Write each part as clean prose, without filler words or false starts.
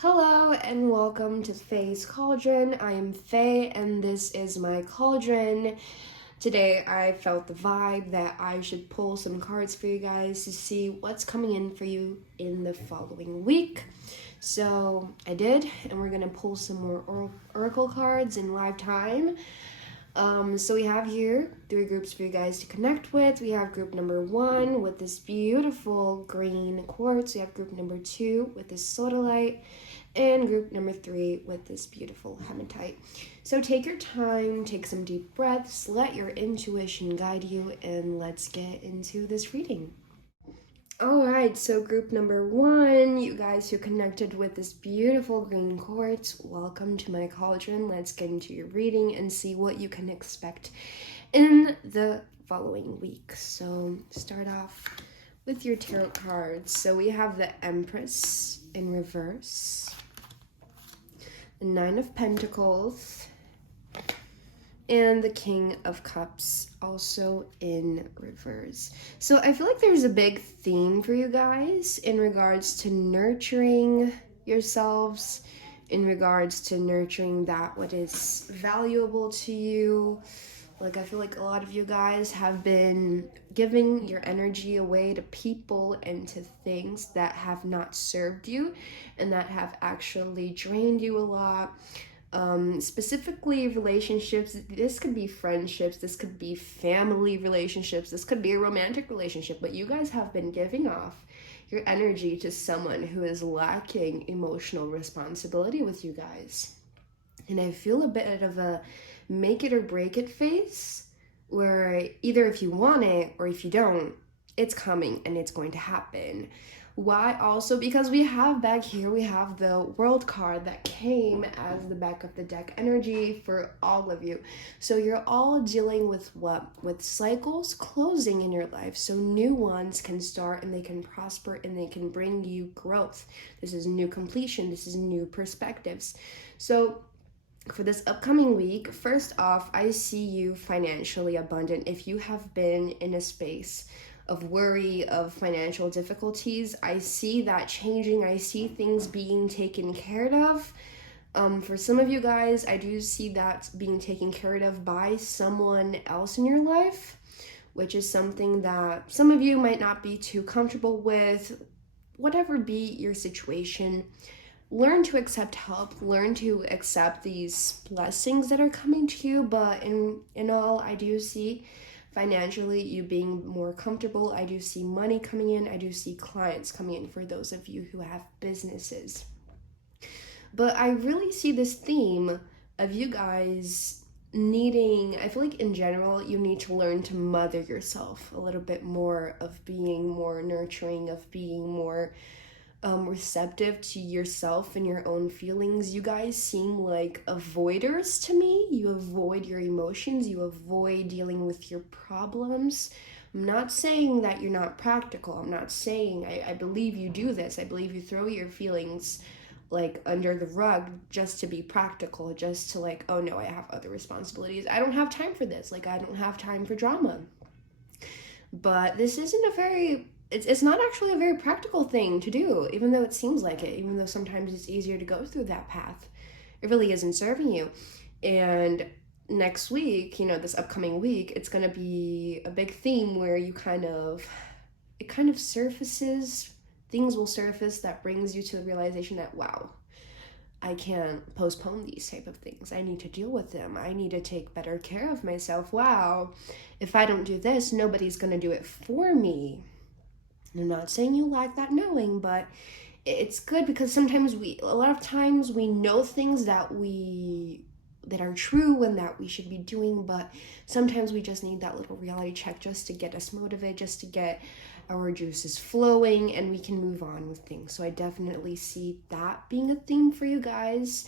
Hello and welcome to Faye's Cauldron. I am Faye and this is my cauldron. Today I felt the vibe that I should pull some cards for you guys to see what's coming in for you in the following week. So I did, and we're gonna pull some more oracle cards in live time. So we have here 3 groups for you guys to connect with. We have group number 1 with this beautiful green quartz. We have group number 2 with this sodalite, and group number 3 with this beautiful hematite. So take your time, take some deep breaths, let your intuition guide you, and let's get into this reading. Alright, so group number 1, you guys who connected with this beautiful green quartz, welcome to my cauldron. Let's get into your reading and see what you can expect in the following week. So start off with your tarot cards. So we have the Empress in reverse, the 9 of Pentacles, and the King of Cups also in reverse. So I feel like there's a big theme for you guys in regards to nurturing yourselves, in regards to nurturing that what is valuable to you. Like, I feel like a lot of you guys have been giving your energy away to people and to things that have not served you and that have actually drained you a lot. Specifically relationships. This could be friendships, this could be family relationships, this could be a romantic relationship, but you guys have been giving off your energy to someone who is lacking emotional responsibility with you guys. And I feel a bit of a make it or break it phase where either if you want it or if you don't, it's coming and it's going to happen. Why? Also because we have back here, we have the World card that came as the back of the deck energy for all of you. So you're all dealing with what? With cycles closing in your life. So new ones can start and they can prosper and they can bring you growth. This is new completion. This is new perspectives. So for this upcoming week, first off, I see you financially abundant. If you have been in a space of worry, of financial difficulties, I see that changing. I see things being taken care of. For some of you guys, I do see that being taken care of by someone else in your life, which is something that some of you might not be too comfortable with. Whatever be your situation, learn to accept help, learn to accept these blessings that are coming to you. But in all, I do see financially you being more comfortable. I do see money coming in. I do see clients coming in for those of you who have businesses. But I really see this theme of you guys needing, I feel like in general, you need to learn to mother yourself a little bit more, of being more nurturing, of being more receptive to yourself and your own feelings. You guys seem like avoiders to me. You avoid your emotions, you avoid dealing with your problems. I'm not saying that you're not practical. I'm not saying, I believe you do this. I believe you throw your feelings like under the rug just to be practical, just to like, oh no, I have other responsibilities. I don't have time for this. Like, I don't have time for drama. But this isn't a very it's not actually a very practical thing to do, even though it seems like it, even though sometimes it's easier to go through that path. It really isn't serving you. And next week, this upcoming week, it's going to be a big theme where it kind of surfaces, things will surface that brings you to the realization that, wow, I can't postpone these type of things. I need to deal with them. I need to take better care of myself. Wow, if I don't do this, nobody's going to do it for me. I'm not saying you lack that knowing, but it's good because sometimes a lot of times we know things that are true and that we should be doing, but sometimes we just need that little reality check just to get us motivated, just to get our juices flowing, and we can move on with things. So I definitely see that being a theme for you guys.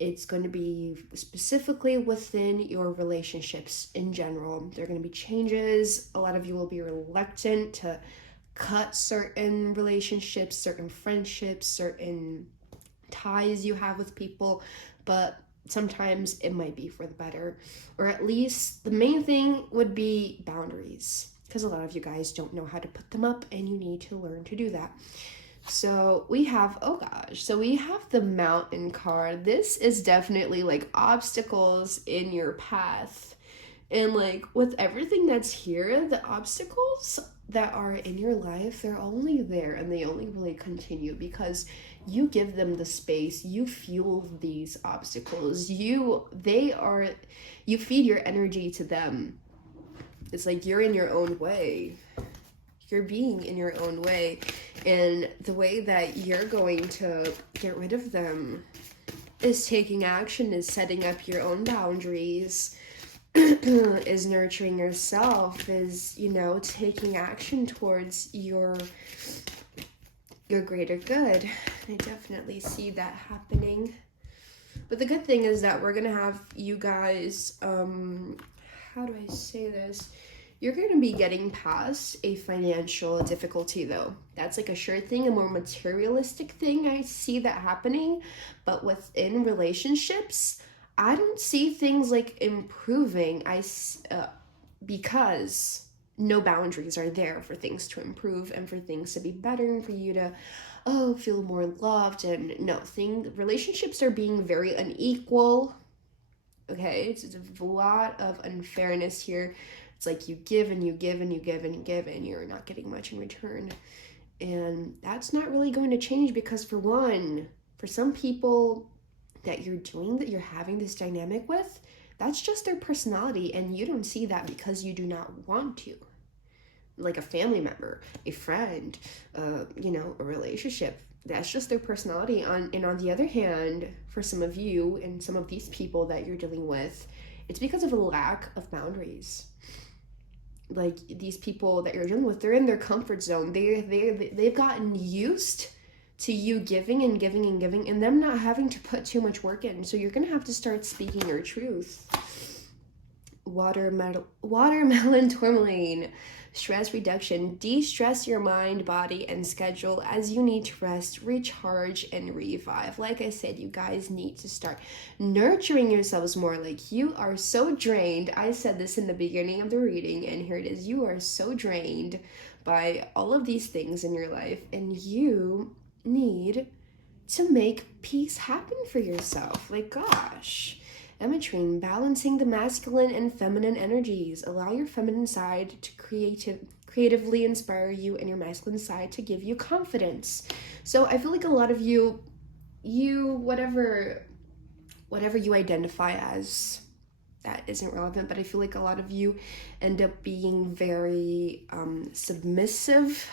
It's going to be specifically within your relationships in general. There are going to be changes. A lot of you will be reluctant to cut certain relationships, certain friendships, certain ties you have with people, but sometimes it might be for the better. Or at least the main thing would be boundaries, because a lot of you guys don't know how to put them up and you need to learn to do that. So we have, oh gosh, so we have the mountain card. This is definitely like obstacles in your path. And like with everything that's here, the obstacles that are in your life, they're only there and they only really continue because you give them the space, you fuel these obstacles. You feed your energy to them. It's like you're in your own way. You're being in your own way. And the way that you're going to get rid of them is taking action, is setting up your own boundaries, is nurturing yourself, is, taking action towards your greater good. I definitely see that happening. But the good thing is that we're gonna have you guys, how do I say this? You're going to be getting past a financial difficulty, though. That's like a sure thing, a more materialistic thing. I see that happening. But within relationships, I don't see things like improving. Because no boundaries are there for things to improve and for things to be better and for you to, feel more loved. And relationships are being very unequal. Okay, it's a lot of unfairness here. It's like you give and you give and you give and you give and you're not getting much in return. And that's not really going to change because for some people that you're having this dynamic with, that's just their personality and you don't see that because you do not want to. Like a family member, a friend, a relationship. That's just their personality. And on the other hand, for some of you and some of these people that you're dealing with, it's because of a lack of boundaries. Like these people that you're dealing with, they're in their comfort zone. They've gotten used to you giving and giving and giving and them not having to put too much work in. So you're gonna have to start speaking your truth. Watermelon tourmaline. Stress reduction. De-stress your mind, body, and schedule as you need to rest, recharge, and revive. Like I said, you guys need to start nurturing yourselves more. Like you are so drained. I said this in the beginning of the reading, and here it is. You are so drained by all of these things in your life, and you need to make peace happen for yourself. Like, gosh. Ametrine, balancing the masculine and feminine energies. Allow your feminine side to creatively inspire you and your masculine side to give you confidence. So I feel like a lot of you whatever you identify as, that isn't relevant, but I feel like a lot of you end up being very submissive.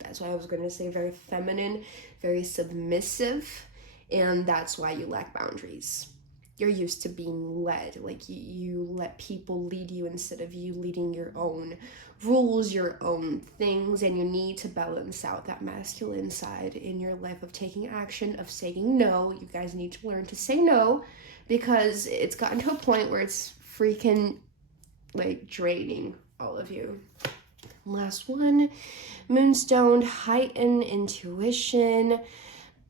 That's why I was going to say very feminine, very submissive, and that's why you lack boundaries. You're used to being led, like you let people lead you instead of you leading your own rules, your own things, and you need to balance out that masculine side in your life of taking action, of saying no. You guys need to learn to say no because it's gotten to a point where it's freaking like draining all of you. Last one, Moonstone, heighten intuition.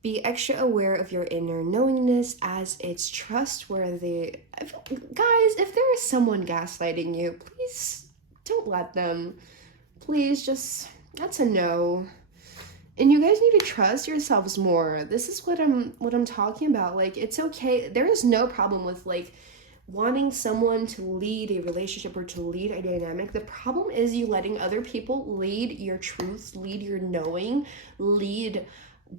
Be extra aware of your inner knowingness as it's trustworthy. Guys, if there is someone gaslighting you, please don't let them. Please that's a no. And you guys need to trust yourselves more. This is what I'm talking about. Like, it's okay. There is no problem with like wanting someone to lead a relationship or to lead a dynamic. The problem is you letting other people lead your truth, lead your knowing, lead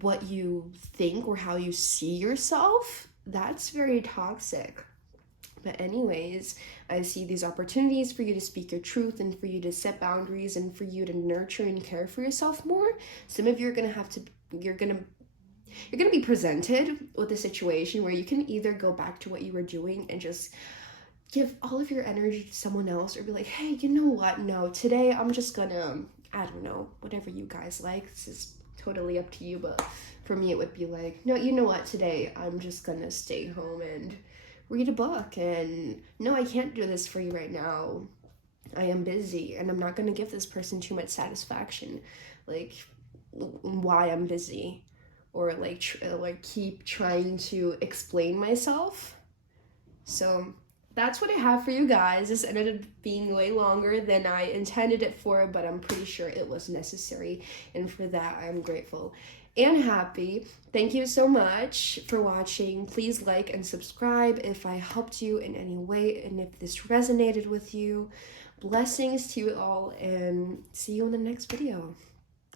what you think or how you see yourself. That's very toxic. But anyways, I see these opportunities for you to speak your truth and for you to set boundaries and for you to nurture and care for yourself more. Some of you are you're gonna be presented with a situation where you can either go back to what you were doing and just give all of your energy to someone else, or be like, hey, you know what? No, today I'm just gonna, I don't know, whatever you guys like. This is totally up to you, but for me it would be like, no, you know what, today I'm just gonna stay home and read a book, and no, I can't do this for you right now. I am busy and I'm not gonna give this person too much satisfaction, like why I'm busy, or like keep trying to explain myself. So that's what I have for you guys. This ended up being way longer than I intended it for, but I'm pretty sure it was necessary. And for that, I'm grateful. and happy. Thank you so much for watching. Please like and subscribe if I helped you in any way and if this resonated with you. Blessings to you all, and see you in the next video.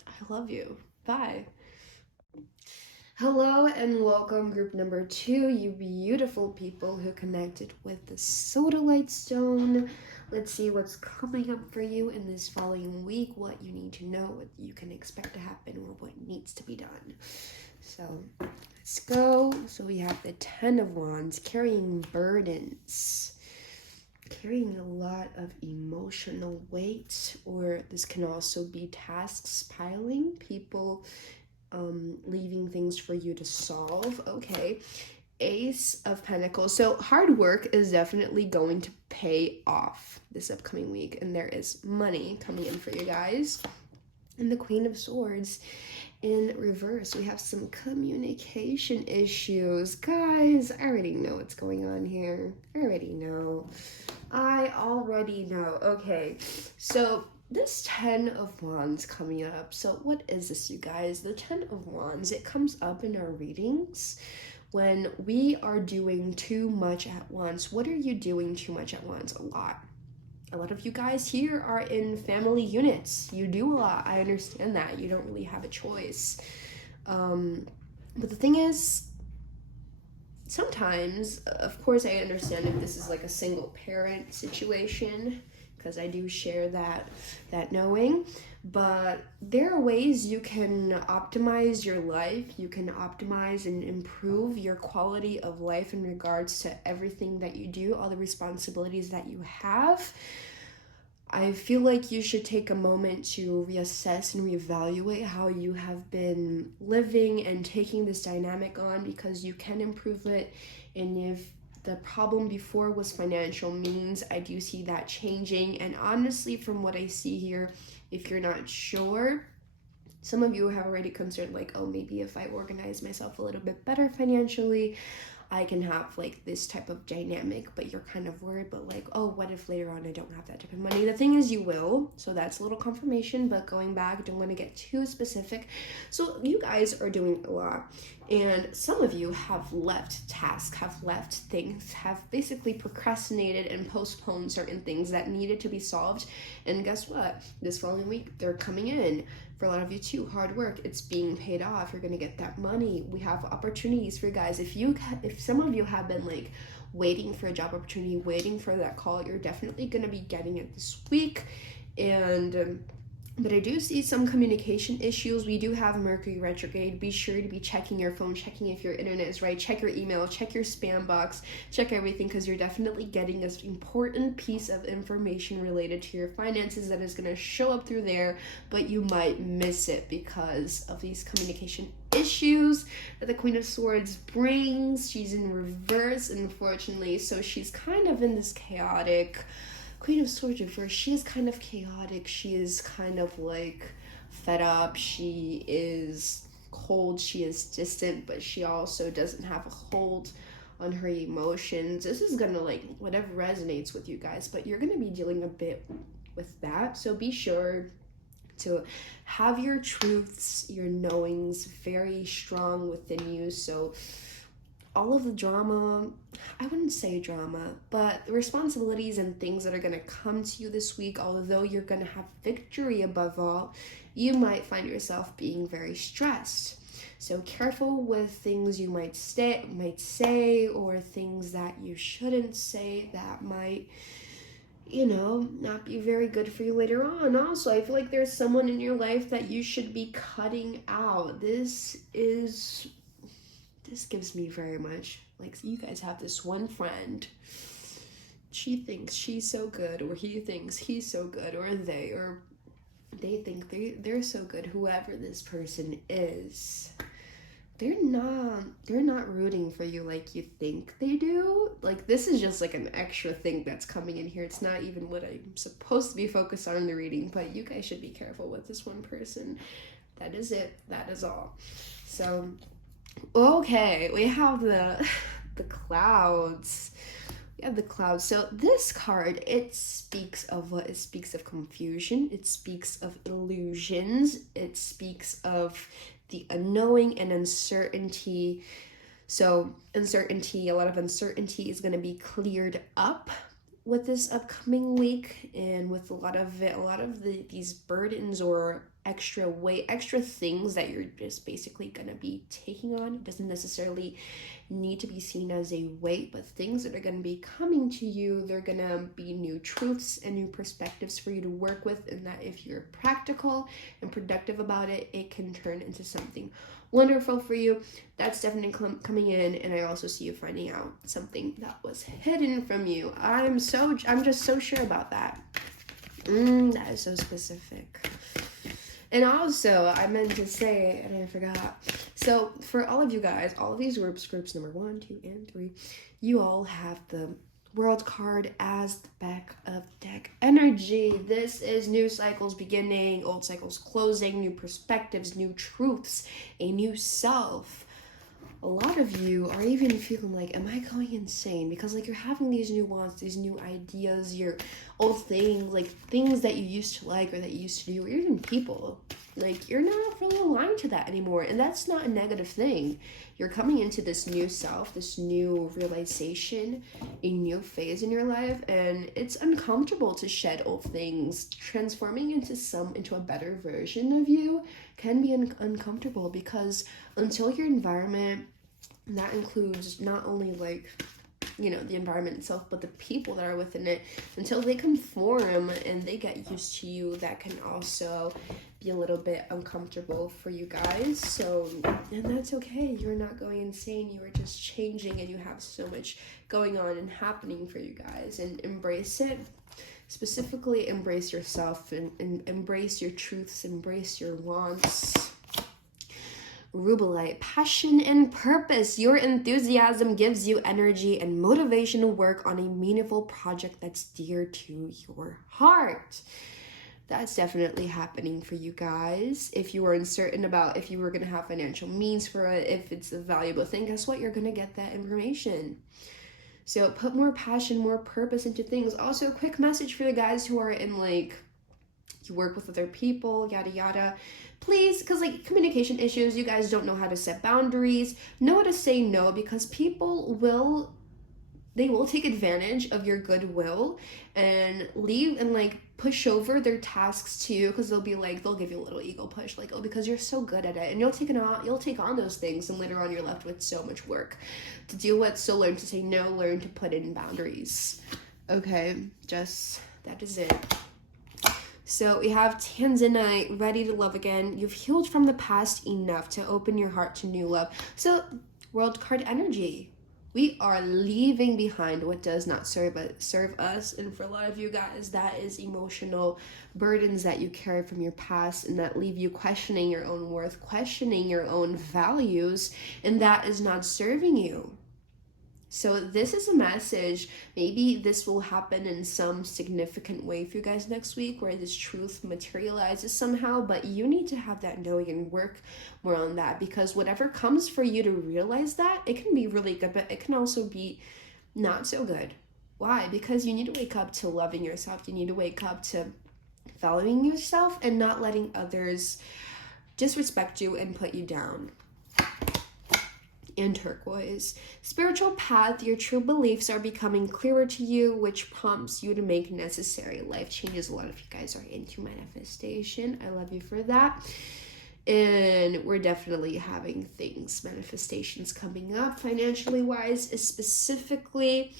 I love you. Bye. Hello and welcome, group number 2, you beautiful people who connected with the sodalite stone. Let's see what's coming up for you in this following week, what you need to know, what you can expect to happen, or what needs to be done. So let's go. So we have the 10 of Wands, carrying burdens, carrying a lot of emotional weight, or this can also be tasks piling, people leaving things for you to solve. Okay, Ace of Pentacles. So hard work is definitely going to pay off this upcoming week, and there is money coming in for you guys. And the Queen of Swords in reverse, we have some communication issues. Guys, I already know what's going on here. I already know. Okay, so this 10 of Wands coming up. So what is this, you guys? The 10 of Wands, it comes up in our readings when we are doing too much at once. What are you doing too much at once? A lot. A lot of you guys here are in family units. You do a lot. I understand that. You don't really have a choice. But the thing is, sometimes, of course, I understand if this is like a single parent situation, because I do share that knowing, but there are ways you can optimize your life. You can optimize and improve your quality of life in regards to everything that you do, all the responsibilities that you have. I feel like you should take a moment to reassess and reevaluate how you have been living and taking this dynamic on, because you can improve it. And if the problem before was financial means, I do see that changing. And honestly, from what I see here, if you're not sure, some of you have already concerned, like, oh, maybe if I organize myself a little bit better financially, I can have like this type of dynamic. But you're kind of worried, but like, oh, what if later on I don't have that type of money? The thing is, you will. So that's a little confirmation, but going back, don't want to get too specific. So you guys are doing a lot, and some of you have left tasks, have left things, have basically procrastinated and postponed certain things that needed to be solved. And guess what? This following week, they're coming in. For a lot of you too, hard work, it's being paid off. You're gonna get that money. We have opportunities for you guys. If some of you have been like waiting for a job opportunity, waiting for that call, you're definitely gonna be getting it this week. And but I do see some communication issues. We do have Mercury retrograde. Be sure to be checking your phone, checking if your internet is right, check your email, check your spam box, check everything, because you're definitely getting this important piece of information related to your finances that is going to show up through there, but you might miss it because of these communication issues that the Queen of Swords brings. She's in reverse, unfortunately, so she's kind of in this chaotic Queen of Swords reverse. She is kind of chaotic. She is kind of like fed up. She is cold. She is distant, but she also doesn't have a hold on her emotions. This is gonna like whatever resonates with you guys, but you're gonna be dealing a bit with that. So be sure to have your truths, your knowings very strong within you. So all of the drama, I wouldn't say drama, but the responsibilities and things that are going to come to you this week, although you're going to have victory above all, you might find yourself being very stressed. So careful with things you might say, or things that you shouldn't say that might, not be very good for you later on. Also, I feel like there's someone in your life that you should be cutting out. This gives me very much like, you guys have this one friend, she thinks she's so good, or he thinks he's so good, or they think they're so good. Whoever this person is, they're not rooting for you like you think they do. Like, this is just like an extra thing that's coming in here. It's not even what I'm supposed to be focused on in the reading, but you guys should be careful with this one person. That is it. That is all. So okay, we have the clouds. We have the clouds. So this card, it speaks of what? It speaks of confusion. It speaks of illusions. It speaks of the unknowing and uncertainty. So a lot of uncertainty is going to be cleared up with this upcoming week, and with a lot of these burdens or extra weight, extra things that you're just basically going to be taking on. It doesn't necessarily need to be seen as a weight, but things that are going to be coming to you, they're going to be new truths and new perspectives for you to work with, and that if you're practical and productive about it, it can turn into something wonderful for you. That's definitely coming in. And I also see you finding out something that was hidden from you. I'm just so sure about that. That is so specific. And also, I meant to say, and I forgot. So for all of you guys, all of these groups number 1, 2, and 3, you all have the World card as the back of deck energy. This is new cycles beginning, old cycles closing, new perspectives, new truths, a new self. A lot of you are even feeling like, am I going insane? Because like you're having these new wants, these new ideas, your old things, like things that you used to like or that you used to do, or even people. Like you're not really aligned to that anymore. And that's not a negative thing. You're coming into this new self, this new realization, a new phase in your life, and it's uncomfortable to shed old things. Transforming into a better version of you can be uncomfortable, because until your environment, and that includes not only like, you know, the environment itself, but the people that are within it, until they conform and they get used to you, that can also be a little bit uncomfortable for you guys. So, and that's okay. You're not going insane. You are just changing, and you have so much going on and happening for you guys, and embrace it. Specifically, embrace yourself and embrace your truths, embrace your wants. Rubelite, passion and purpose. Your enthusiasm gives you energy and motivation to work on a meaningful project that's dear to your heart. That's definitely happening for you guys. If you were uncertain about if you were going to have financial means for it, if it's a valuable thing, guess what? You're going to get that information. So put more passion, more purpose into things. Also, a quick message for the guys who are in like, you work with other people, yada yada. Please, because like communication issues, you guys don't know how to set boundaries, know how to say no, because people will take advantage of your goodwill and leave and like push over their tasks to you, because they'll give you a little ego push, like, oh, because you're so good at it, and you'll take on those things, and later on you're left with so much work to deal with. So learn to say no, learn to put in boundaries. Okay, just that is it. So we have Tanzanite, ready to love again. You've healed from the past enough to open your heart to new love. So World card energy. We are leaving behind what does not serve us. And for a lot of you guys, that is emotional burdens that you carry from your past, and that leave you questioning your own worth, questioning your own values, and that is not serving you. So this is a message. Maybe this will happen in some significant way for you guys next week, where this truth materializes somehow, but you need to have that knowing and work more on that, because whatever comes for you to realize that, it can be really good, but it can also be not so good. Why? Because you need to wake up to loving yourself. You need to wake up to valuing yourself and not letting others disrespect you and put you down. And turquoise, spiritual path, your true beliefs are becoming clearer to you, which prompts you to make necessary life changes. A lot of you guys are into manifestation. I love you for that. And we're definitely having manifestations coming up financially wise, specifically.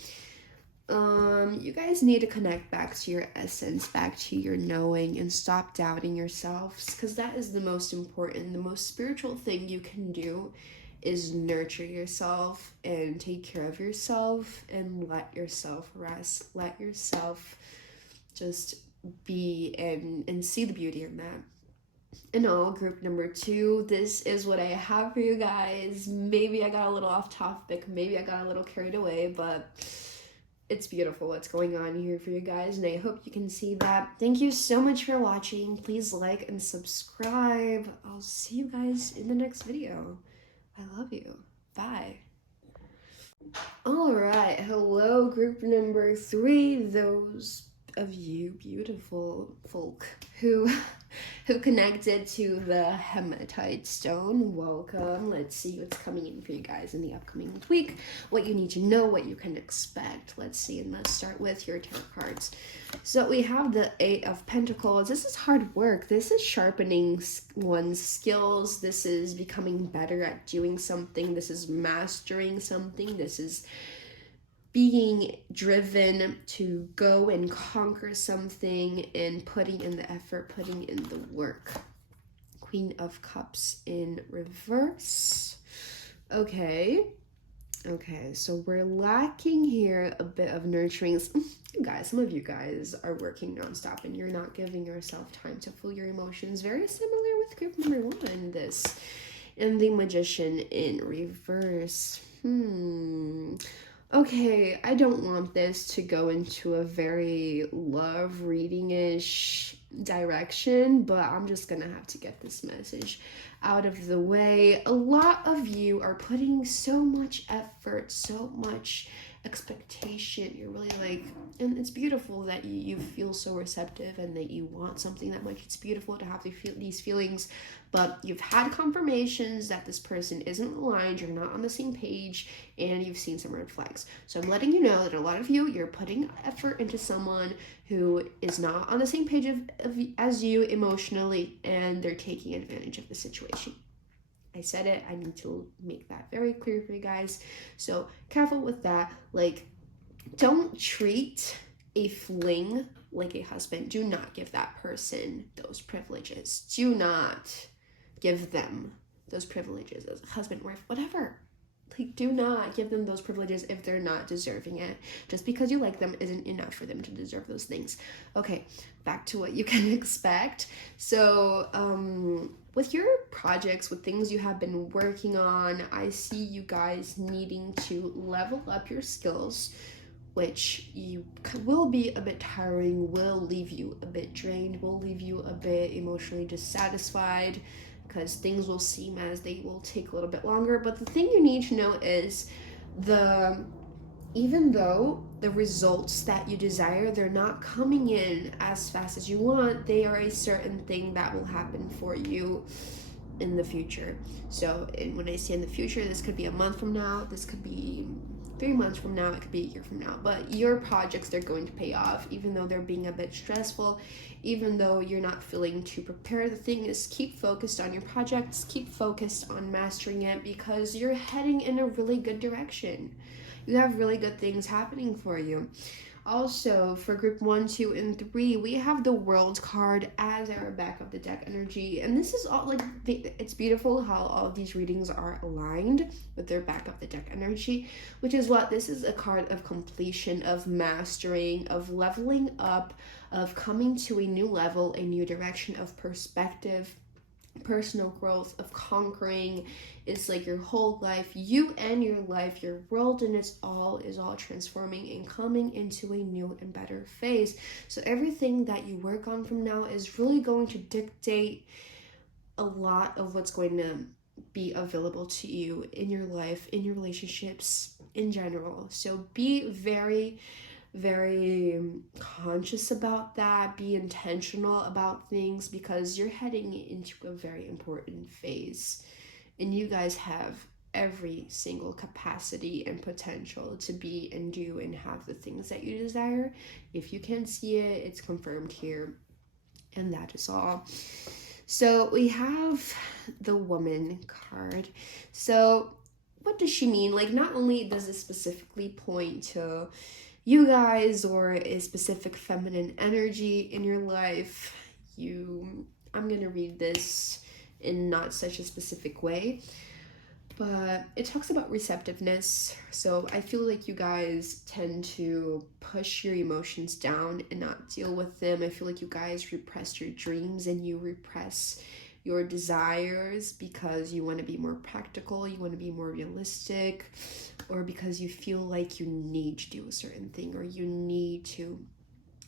You guys need to connect back to your essence, back to your knowing, and stop doubting yourselves, because that is the most important, the most spiritual thing you can do is nurture yourself and take care of yourself and let yourself rest. Let yourself just be and see the beauty in that. And all, group number 2, this is what I have for you guys. Maybe I got a little off topic, maybe I got a little carried away, but it's beautiful what's going on here for you guys, and I hope you can see that. Thank you so much for watching. Please like and subscribe. I'll see you guys in the next video. I love you. Bye. All right. Hello, group number 3. Those of you beautiful folk who connected to the hematite stone, welcome. Let's see what's coming in for you guys in the upcoming week, what you need to know, what you can expect. Let's see, and let's start with your tarot cards. So we have the Eight of Pentacles. This is hard work. This is sharpening one's skills. This is becoming better at doing something. This is mastering something. This is being driven to go and conquer something and putting in the effort, putting in the work. Queen of Cups in reverse. Okay, so we're lacking here a bit of nurturing. Guys, some of you guys are working nonstop and you're not giving yourself time to feel your emotions. Very similar with group number 1, this. And the Magician in reverse. Okay, I don't want this to go into a very love reading-ish direction, but I'm just gonna have to get this message out of the way. A lot of you are putting so much effort, so much expectation. You're really like, and it's beautiful that you feel so receptive and that you want something that much. It's beautiful to have these feelings, but you've had confirmations that this person isn't aligned, you're not on the same page, and you've seen some red flags. So I'm letting you know that a lot of you're putting effort into someone who is not on the same page as you emotionally, and they're taking advantage of the situation. I said it, I need to make that very clear for you guys. So careful with that. Like, don't treat a fling like a husband. Do not give that person those privileges. Do not give them those privileges as a husband, wife, whatever. Like, do not give them those privileges if they're not deserving it. Just because you like them isn't enough for them to deserve those things. Okay, back to what you can expect. So, with your projects, with things you have been working on, I see you guys needing to level up your skills, which you will be a bit tiring, will leave you a bit drained, will leave you a bit emotionally dissatisfied, because things will seem as they will take a little bit longer. But the thing you need to know is even though the results that you desire, they're not coming in as fast as you want, they are a certain thing that will happen for you in the future. So, and when I say in the future, this could be a month from now, this could be 3 months from now, it could be a year from now, but your projects, they're going to pay off, even though they're being a bit stressful, even though you're not feeling too prepared. The thing is, keep focused on your projects, keep focused on mastering it, because you're heading in a really good direction. You have really good things happening for you. Also, for group 1, 2, and 3, we have the World card as our back of the deck energy. And this is all like, it's beautiful how all of these readings are aligned with their back of the deck energy, which is what this is: a card of completion, of mastering, of leveling up, of coming to a new level, a new direction of perspective, personal growth, of conquering. It's like your whole life, you and your life, your world, and is all transforming and coming into a new and better phase. So everything that you work on from now is really going to dictate a lot of what's going to be available to you in your life, in your relationships in general. So be very conscious about that. Be intentional about things, because you're heading into a very important phase, and you guys have every single capacity and potential to be and do and have the things that you desire. If you can't see it, it's confirmed here, and that is all. So we have the Woman card. So what does she mean? Like, not only does this specifically point to you guys or a specific feminine energy in your life, I'm gonna read this in not such a specific way, but it talks about receptiveness. So I feel like you guys tend to push your emotions down and not deal with them. I feel like you guys repress your dreams and you repress your desires because you want to be more practical, you want to be more realistic, or because you feel like you need to do a certain thing or you need to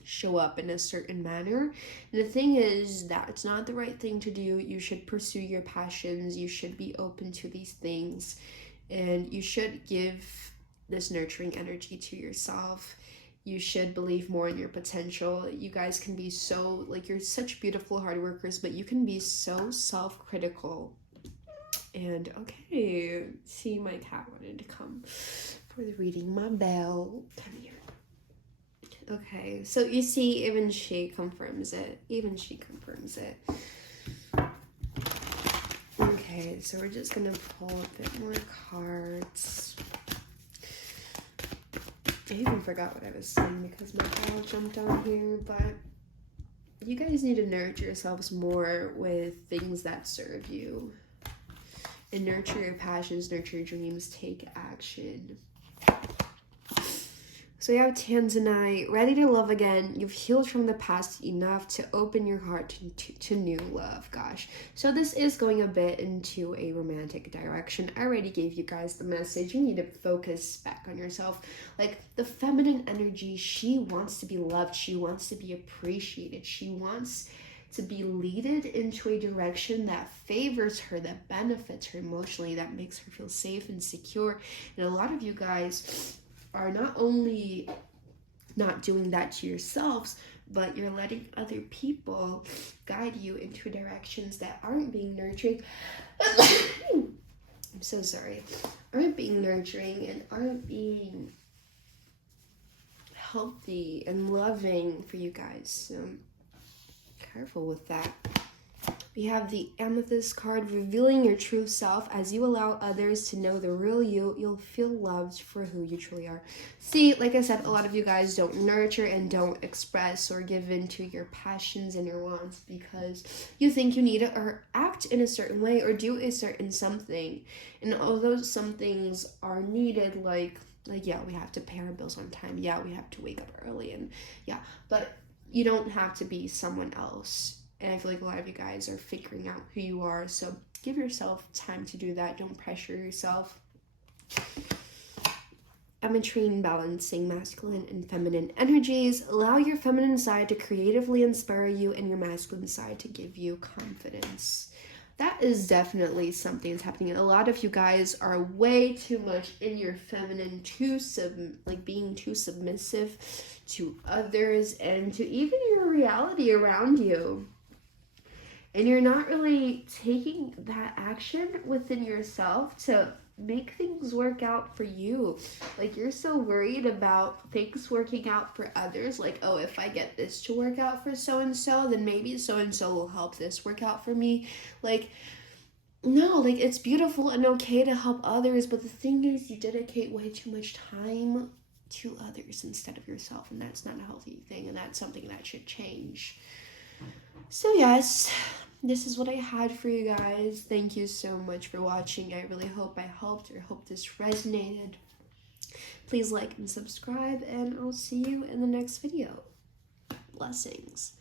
show up in a certain manner. And the thing is that it's not the right thing to do. You should pursue your passions, you should be open to these things, and you should give this nurturing energy to yourself. you should believe more in your potential. You guys can be so, like, you're such beautiful hard workers, but you can be so self-critical. And okay, see, my cat wanted to come for the reading. My bell, come here. Okay, so you see, even she confirms it. Okay, so we're just gonna pull a bit more cards. I even forgot what I was saying because my ball jumped on here, but you guys need to nurture yourselves more with things that serve you. And nurture your passions, nurture your dreams, take action. So we have Tanzanite, ready to love again. You've healed from the past enough to open your heart to new love. Gosh. So this is going a bit into a romantic direction. I already gave you guys the message. You need to focus back on yourself. Like the feminine energy, she wants to be loved. She wants to be appreciated. She wants to be leaded into a direction that favors her, that benefits her emotionally, that makes her feel safe and secure. And a lot of you guys are not only not doing that to yourselves, but you're letting other people guide you into directions that aren't being nurturing. I'm so sorry. Aren't being nurturing and aren't being healthy and loving for you guys. So careful with that. We have the Amethyst card, revealing your true self. As you allow others to know the real you, you'll feel loved for who you truly are. See, like I said, a lot of you guys don't nurture and don't express or give in to your passions and your wants because you think you need it or act in a certain way or do a certain something. And although some things are needed, like yeah, we have to pay our bills on time. Yeah, we have to wake up early and yeah, but you don't have to be someone else. And I feel like a lot of you guys are figuring out who you are. So give yourself time to do that. Don't pressure yourself. Ametrine, balancing masculine and feminine energies. Allow your feminine side to creatively inspire you and your masculine side to give you confidence. That is definitely something that's happening. A lot of you guys are way too much in your feminine, being too submissive to others and to even your reality around you. And you're not really taking that action within yourself to make things work out for you. Like, you're so worried about things working out for others. Like, oh, if I get this to work out for so-and-so, then maybe so-and-so will help this work out for me. Like, no, like, it's beautiful and okay to help others, but the thing is, you dedicate way too much time to others instead of yourself, and that's not a healthy thing, and that's something that should change. So yes, this is what I had for you guys. Thank you so much for watching. I really hope I helped or hope this resonated. Please like and subscribe, and I'll see you in the next video. Blessings.